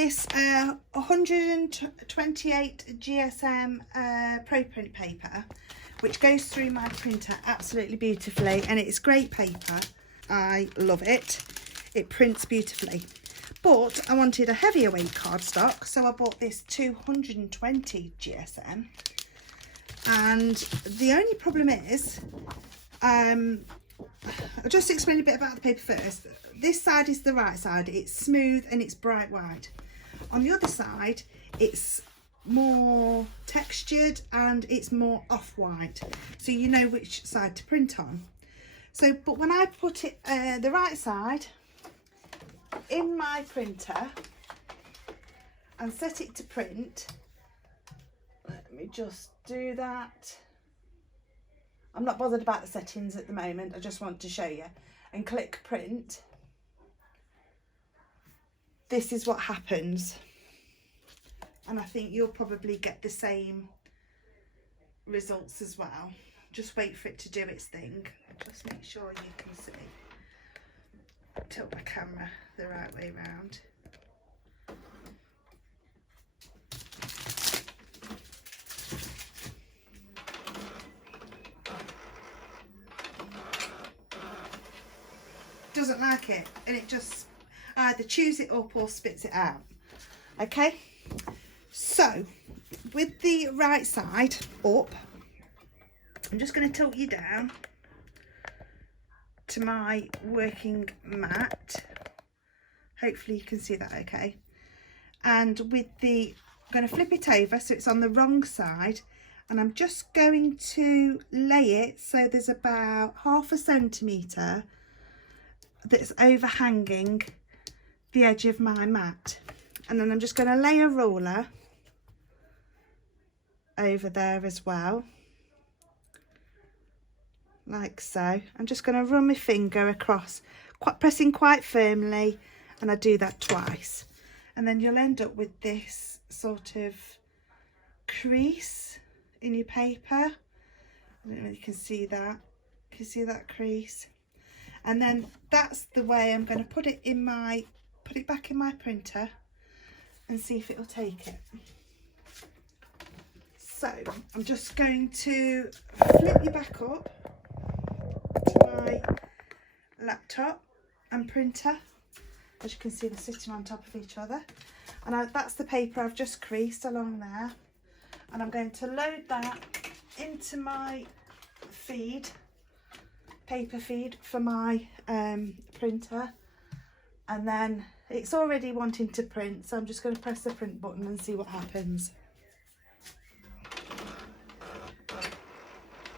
this 128 GSM Pro Print paper, which goes through my printer absolutely beautifully, and it's great paper. I love it. It prints beautifully. But I wanted a heavier weight cardstock, so I bought this 220 GSM. And the only problem is, I'll just explain a bit about the paper first. This side is the right side. It's smooth and it's bright white. On the other side, it's more textured and it's more off-white, so you know which side to print on. So, but when I put it the right side in my printer and set it to print, let me just do that. I'm not bothered about the settings at the moment, I just want to show you, and click print. This is what happens, and I think you'll probably get the same results as well. Just wait for it to do its thing. Just make sure you can see. Tilt my camera the right way round. Doesn't like it, and it just either chews it up or spits it out. Okay, so with the right side up, I'm just going to tilt you down to my working mat. Hopefully you can see that okay. And with the, I'm going to flip it over so it's on the wrong side, and I'm just going to lay it so there's about 1/2 centimetre that's overhanging the edge of my mat, and then I'm just going to lay a ruler over there as well, like so. I'm just going to run my finger across, pressing quite firmly, and I do that twice, and then you'll end up with this sort of crease in your paper. I don't know if you can see that. Can you see that crease? And then that's the way I'm going to put it back in my printer and see if it will take it. So I'm just going to flip you back up to my laptop and printer. As you can see, they're sitting on top of each other, and that's the paper I've just creased along there, and I'm going to load that into my paper feed for my printer, and then it's already wanting to print, so I'm just going to press the print button and see what happens.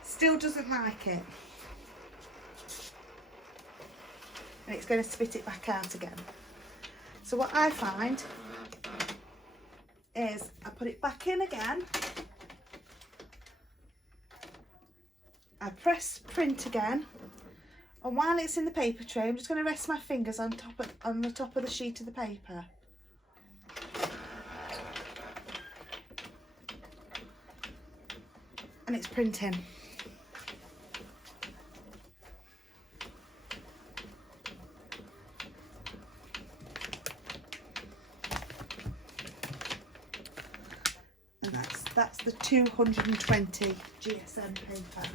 Still doesn't like it, and it's going to spit it back out again. So what I find is I put it back in again, I press print again, and while it's in the paper tray, I'm just going to rest my fingers on the top of the sheet of the paper. And it's printing. And that's the 220 GSM paper.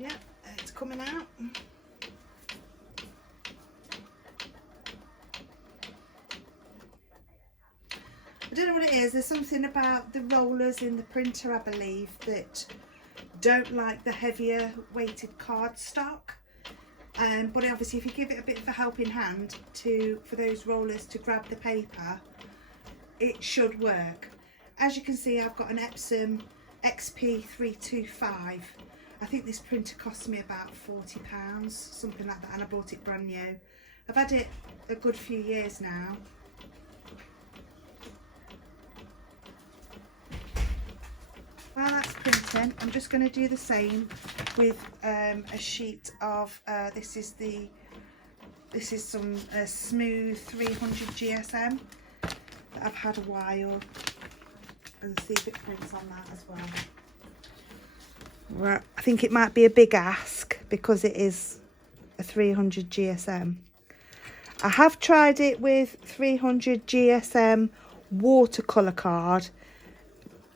Yeah, it's coming out. I don't know what it is. There's something about the rollers in the printer, I believe, that don't like the heavier weighted cardstock. But obviously, if you give it a bit of a helping hand for those rollers to grab the paper, it should work. As you can see, I've got an Epson XP-325. I think this printer cost me about £40, something like that, and I bought it brand new. I've had it a good few years now. While that's printing, I'm just going to do the same with a sheet of this is some smooth 300 GSM, that I've had a while, and see if it prints on that as well. Right, I think it might be a big ask because it is a 300 GSM. I have tried it with 300 GSM watercolour card,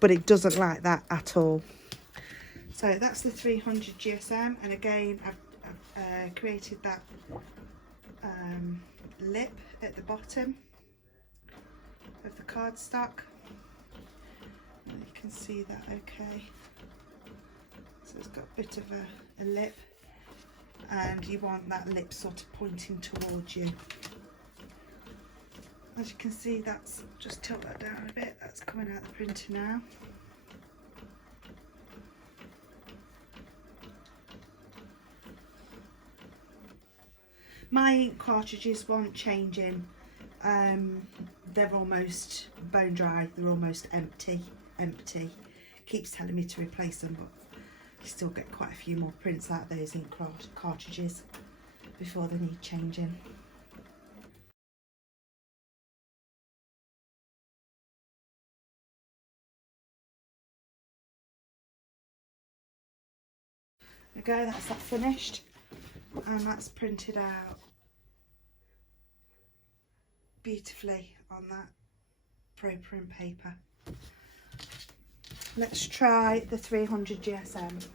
but it doesn't like that at all. So that's the 300 GSM, and again I've created that lip at the bottom of the cardstock. You can see that okay. So it's got a bit of a lip, and you want that lip sort of pointing towards you. As you can see, that's just tilt that down a bit, that's coming out the printer now. My ink cartridges want changing. They're almost bone dry, they're almost empty. Keeps telling me to replace them, but you still get quite a few more prints out of those ink cartridges before they need changing. Okay, that's that finished, and that's printed out beautifully on that Pro Print paper. Let's try the 300 GSM.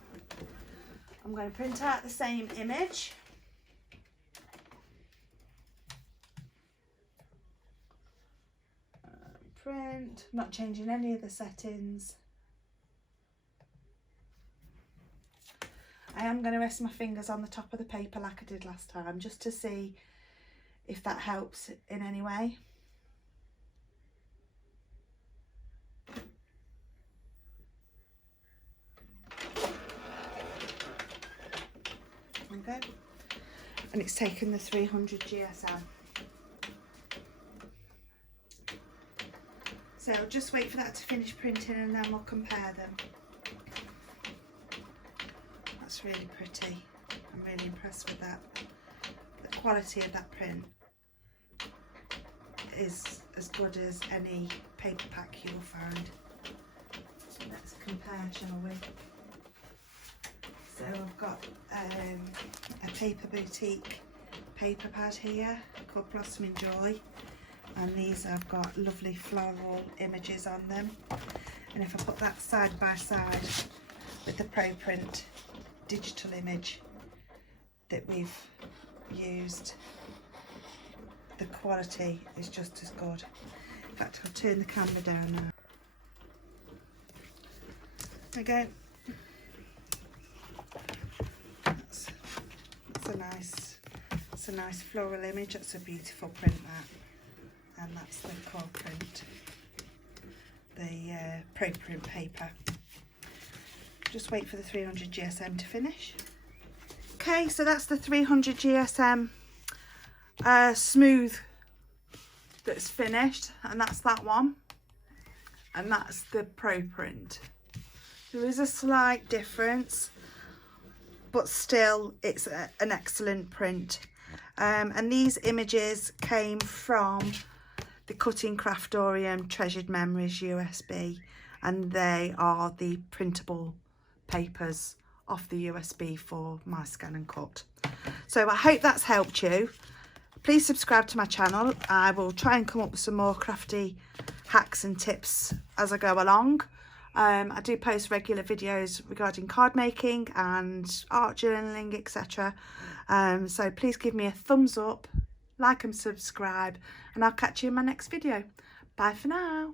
I'm going to print out the same image. Print, not changing any of the settings. I am going to rest my fingers on the top of the paper like I did last time, just to see if that helps in any way. Okay. And it's taken the 300 GSM. So I'll just wait for that to finish printing and then we'll compare them. That's really pretty. I'm really impressed with that. The quality of that print is as good as any paper pack you will find. Let's compare, shall we? So I've got a Paper Boutique paper pad here called Blossom Joy, and these have got lovely floral images on them. And if I put that side by side with the Pro Print digital image that we've used, the quality is just as good. In fact, I'll turn the camera down now. Again, that's a nice floral image. That's a beautiful print, that, and that's the core print, the Pro Print paper. Just wait for the 300 GSM to finish. Okay, so that's the 300 GSM smooth that's finished, and that's that one, and that's the Pro Print. There is a slight difference, but still it's an excellent print. And these images came from the Cutting Craftorium Treasured Memories USB, and they are the printable papers off the USB for my Scan and Cut. So I hope that's helped you. Please subscribe to my channel. I will try and come up with some more crafty hacks and tips as I go along. I do post regular videos regarding card making and art journaling, etc. So please give me a thumbs up, like and subscribe, and I'll catch you in my next video. Bye for now.